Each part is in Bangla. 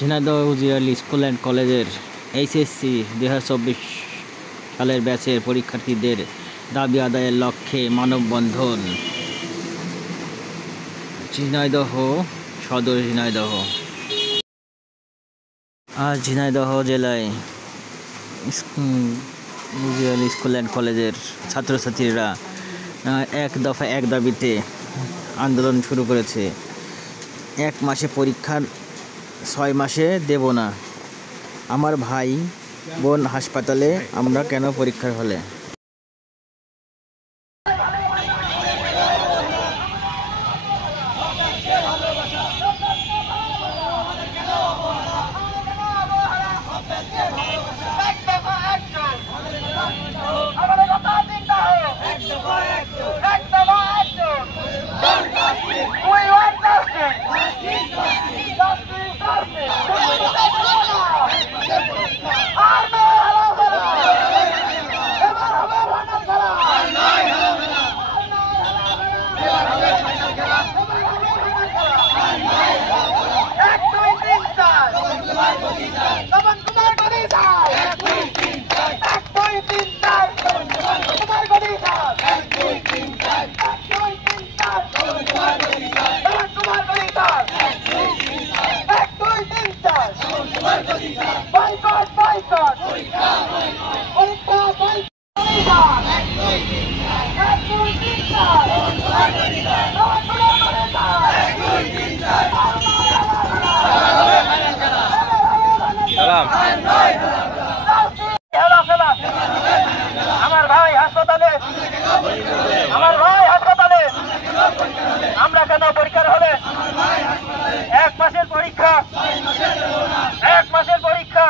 ঝিনাইদহ উজির স্কুল অ্যান্ড কলেজের এইচএসসি 2024 সালের ব্যাচের পরীক্ষার্থীদের দাবি আদায়ের লক্ষ্যে মানববন্ধন ঝিনাইদহ সদর। আজ ঝিনাইদহ জেলায় উজির স্কুল অ্যান্ড কলেজের ছাত্রছাত্রীরা এক দফা এক দাবিতে আন্দোলন শুরু করেছে। 1 মাসে পরীক্ষার 6 মাসে দেব না। আমার ভাই বোন হাসপাতালে, আমরা কেন পরীক্ষার হলে? আমার ভাই হাসপাতালে, আমরা কেন পরীক্ষার হলে? 1 মাসের পরীক্ষা, 1 মাসের পরীক্ষা,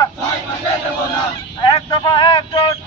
এক দফা এক জোট।